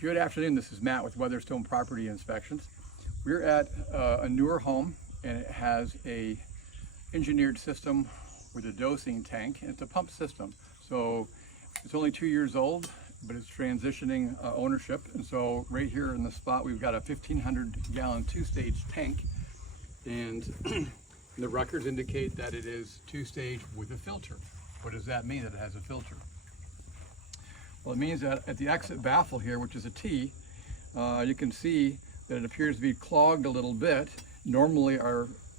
Good afternoon, this is Matt with Weatherstone Property Inspections. We're at a newer home and it has a engineered system with a dosing tank. It's a pump system. So it's only 2 years old, but it's transitioning ownership. And so right here in the spot, we've got a 1,500 gallon two-stage tank. And the records indicate that it is two-stage with a filter. What does that mean, that it has a filter? Well, it means that at the exit baffle here, which is a T, you can see that it appears to be clogged a little bit. Normally,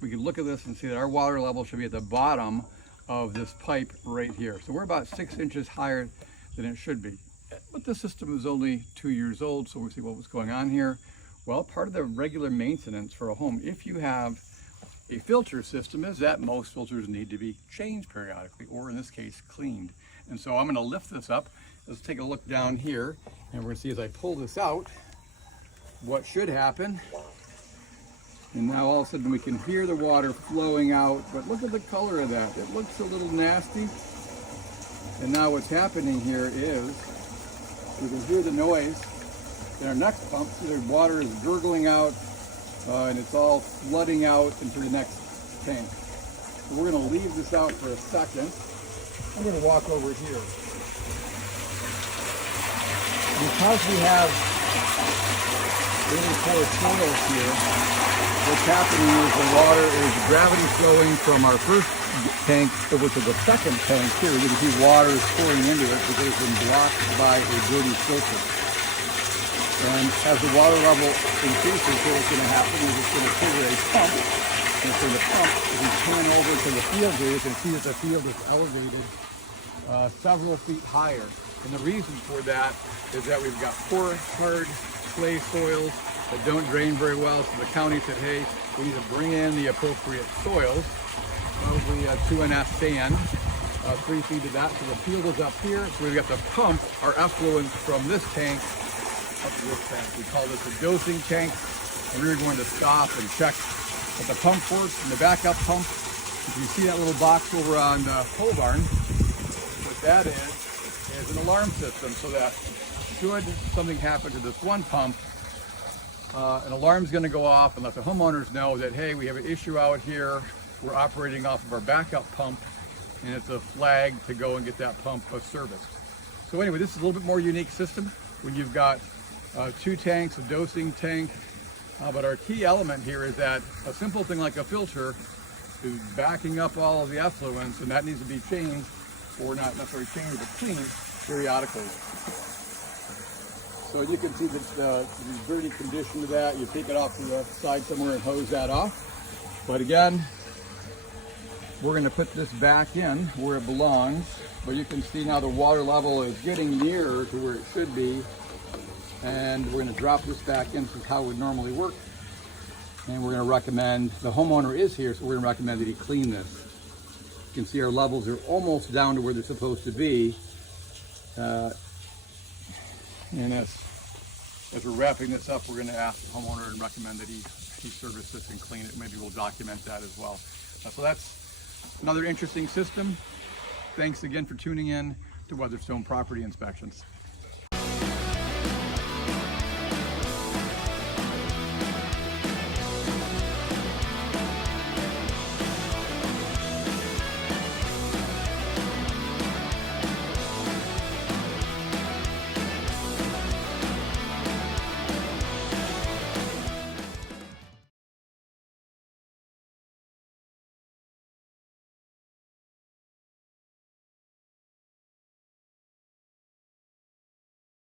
we can look at this and see that our water level should be at the bottom of this pipe right here. So we're about 6 inches higher than it should be. But the system is only 2 years old, so we'll see what was going on here. Well, part of the regular maintenance for a home, if you have a filter system, is that most filters need to be changed periodically, or in this case, cleaned. And so I'm gonna lift this up. Let's take a look down here, and we're gonna see as I pull this out, what should happen. And now all of a sudden we can hear the water flowing out, but look at the color of that. It looks a little nasty. And now what's happening here is, you can hear the noise. In our next pump, the water is gurgling out, and it's all flooding out into the next tank. So we're gonna leave this out for a second. I'm gonna walk over here. Because we have really poor soils here, what's happening is the water is gravity flowing from our first tank over to the second tank here. You can see water is pouring into it because it's been blocked by a dirty filter. And as the water level increases, what's going to happen is it's going to trigger a pump. And so the pump, if you pan over to the field here, you can see that the field is elevated several feet higher. And the reason for that is that we've got poor, hard clay soils that don't drain very well. So the county said, hey, we need to bring in the appropriate soils, probably 2.5 sand, 3 feet of that. So the field is up here. So we've got to pump our effluent from this tank up to this tank. We call this a dosing tank. And we're going to stop and check that the pump works and the backup pump. If you see that little box over on the pole barn, what that is an alarm system, so that should something happen to this one pump, an alarm is going to go off and let the homeowners know that, hey, we have an issue out here. We're operating off of our backup pump, and it's a flag to go and get that pump serviced. So anyway, this is a little bit more unique system when you've got 2 tanks, a dosing tank, but our key element here is that a simple thing like a filter is backing up all of the effluents, and that needs to be changed, or not necessarily changed, but cleaned periodically. So you can see the dirty condition of that. You take it off to the side somewhere and hose that off. But again, we're going to put this back in where it belongs. But you can see now the water level is getting nearer to where it should be. And we're going to drop this back in. This is how it would normally work. And we're going to recommend, the homeowner is here, so we're going to recommend that he clean this. You can see our levels are almost down to where they're supposed to be. And as we're wrapping this up, we're going to ask the homeowner and recommend that he service this and clean it. Maybe we'll document that as well. So that's another interesting system. Thanks again for tuning in to Weatherstone Property Inspections.